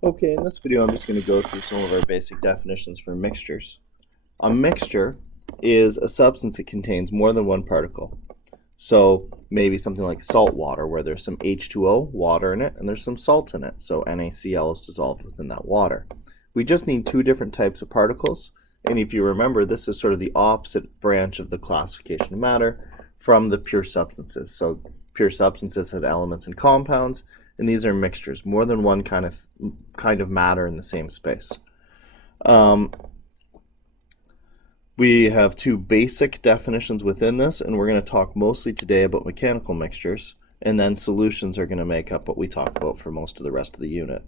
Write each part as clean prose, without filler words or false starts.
Okay, in this video I'm just going to go through some of our basic definitions for mixtures. A mixture is a substance that contains more than one particle. So maybe something like salt water where there's some H2O, water in it, and there's some salt in it. So NaCl is dissolved within that water. We just need two different types of particles. And if you remember, this is sort of the opposite branch of the classification of matter from the pure substances. So pure substances have elements and compounds, and these are mixtures, more than one kind of matter in the same space. We have two basic definitions within this, and we're going to talk mostly today about mechanical mixtures, and then solutions are going to make up what we talk about for most of the rest of the unit.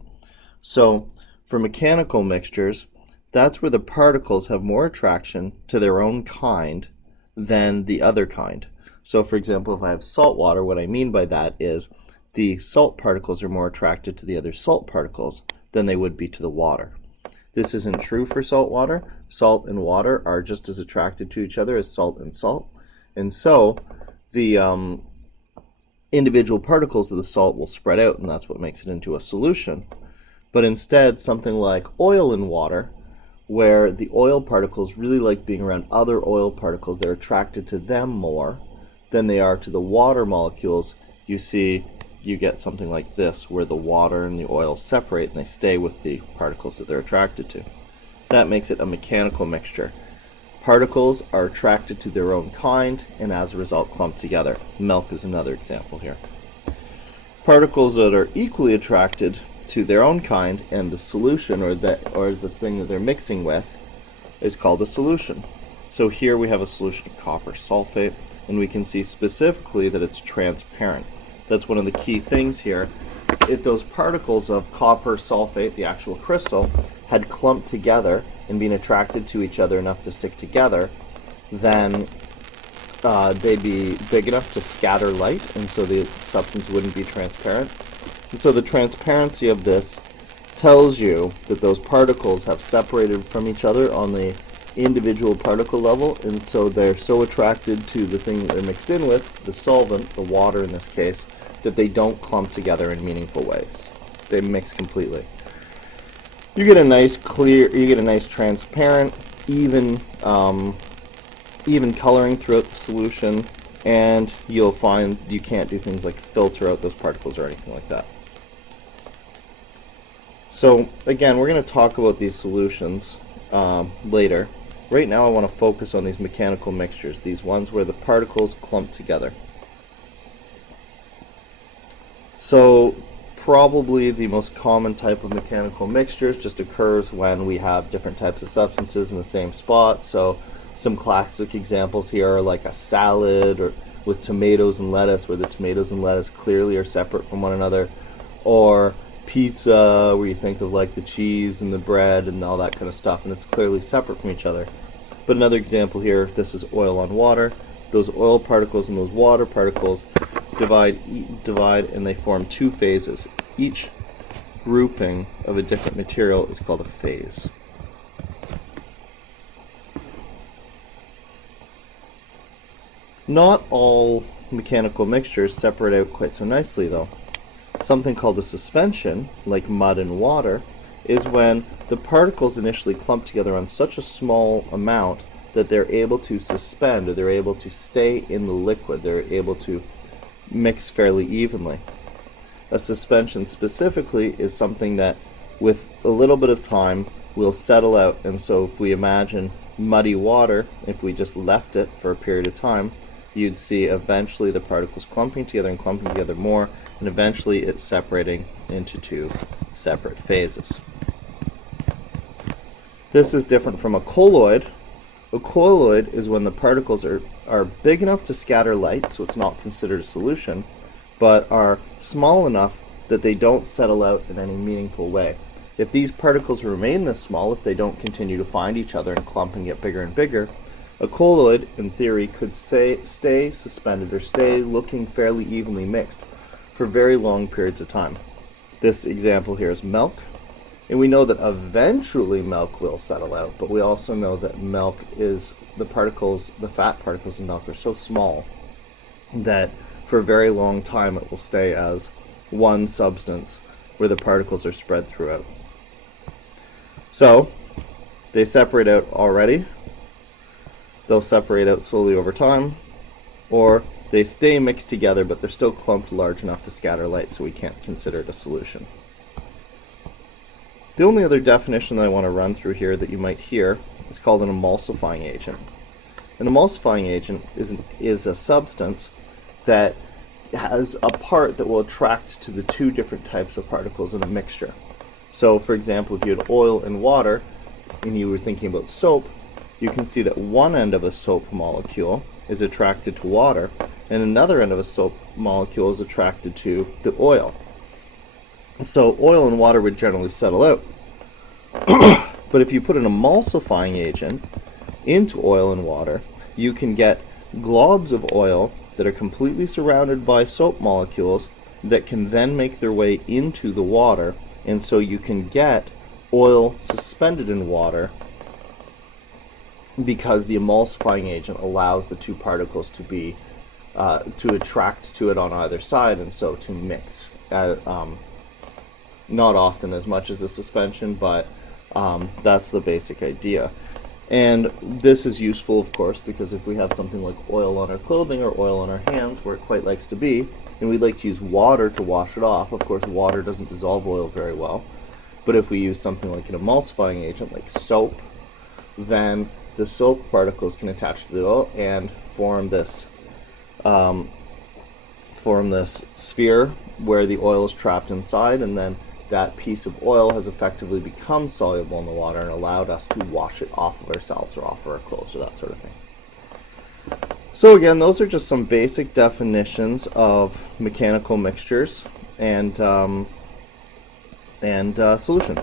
So for mechanical mixtures, that's where the particles have more attraction to their own kind than the other kind. So for example, if I have salt water, what I mean by that is the salt particles are more attracted to the other salt particles than they would be to the water. This isn't true for salt water. Salt and water are just as attracted to each other as salt and salt. And so the individual particles of the salt will spread out, and that's what makes it into a solution. But instead, something like oil and water, where the oil particles really like being around other oil particles, they're attracted to them more than they are to the water molecules. You get something like this, where the water and the oil separate and they stay with the particles that they're attracted to. That makes it a mechanical mixture. Particles are attracted to their own kind and as a result clump together. Milk is another example here. Particles that are equally attracted to their own kind and the solution or the thing that they're mixing with is called a solution. So here we have a solution of copper sulfate, and we can see specifically that it's transparent. That's one of the key things here. If those particles of copper sulfate, the actual crystal, had clumped together and been attracted to each other enough to stick together, then they'd be big enough to scatter light, and so the substance wouldn't be transparent. And so the transparency of this tells you that those particles have separated from each other on the individual particle level, and so they're so attracted to the thing that they're mixed in with, the solvent, the water in this case, that they don't clump together in meaningful ways. They mix completely. You get a nice transparent, even coloring throughout the solution, and you'll find you can't do things like filter out those particles or anything like that. So again, we're going to talk about these solutions later. Right now I want to focus on these mechanical mixtures, these ones where the particles clump together. So probably the most common type of mechanical mixtures just occurs when we have different types of substances in the same spot. So some classic examples here are like a salad or with tomatoes and lettuce, where the tomatoes and lettuce clearly are separate from one another, or pizza, where you think of like the cheese and the bread and all that kind of stuff, and it's clearly separate from each other. But another example here, this is oil on water. Those oil particles and those water particles divide and they form two phases. Each grouping of a different material is called a phase. Not all mechanical mixtures separate out quite so nicely though. Something called a suspension, like mud and water, is when the particles initially clump together on such a small amount that they're able to suspend, or they're able to stay in the liquid. They're able to mix fairly evenly. A suspension specifically is something that with a little bit of time will settle out, and so if we imagine muddy water, if we just left it for a period of time, you'd see eventually the particles clumping together and clumping together more, and eventually it's separating into two separate phases. This is different from a colloid. A colloid is when the particles are big enough to scatter light, so it's not considered a solution, but are small enough that they don't settle out in any meaningful way. If these particles remain this small, if they don't continue to find each other and clump and get bigger and bigger, a colloid, in theory, could stay suspended or stay looking fairly evenly mixed for very long periods of time. This example here is milk, and we know that eventually milk will settle out, but we also know that milk is the fat particles in milk are so small that for a very long time it will stay as one substance where the particles are spread throughout. So they separate out already, they'll separate out slowly over time, or they stay mixed together but they're still clumped large enough to scatter light, so we can't consider it a solution. The only other definition that I want to run through here that you might hear is called an emulsifying agent. An emulsifying agent is a substance that has a part that will attract to the two different types of particles in a mixture. So for example, if you had oil and water and you were thinking about soap, you can see that one end of a soap molecule is attracted to water and another end of a soap molecule is attracted to the oil. So oil and water would generally settle out. But if you put an emulsifying agent into oil and water, you can get globs of oil that are completely surrounded by soap molecules that can then make their way into the water, and so you can get oil suspended in water because the emulsifying agent allows the two particles to be to attract to it on either side, and so to mix. Not often as much as a suspension, but that's the basic idea. And this is useful, of course, because if we have something like oil on our clothing or oil on our hands, where it quite likes to be, and we'd like to use water to wash it off, of course water doesn't dissolve oil very well. But if we use something like an emulsifying agent, like soap, then the soap particles can attach to the oil and form this sphere where the oil is trapped inside, and then that piece of oil has effectively become soluble in the water and allowed us to wash it off of ourselves or off of our clothes or that sort of thing. So again, those are just some basic definitions of mechanical mixtures and solution.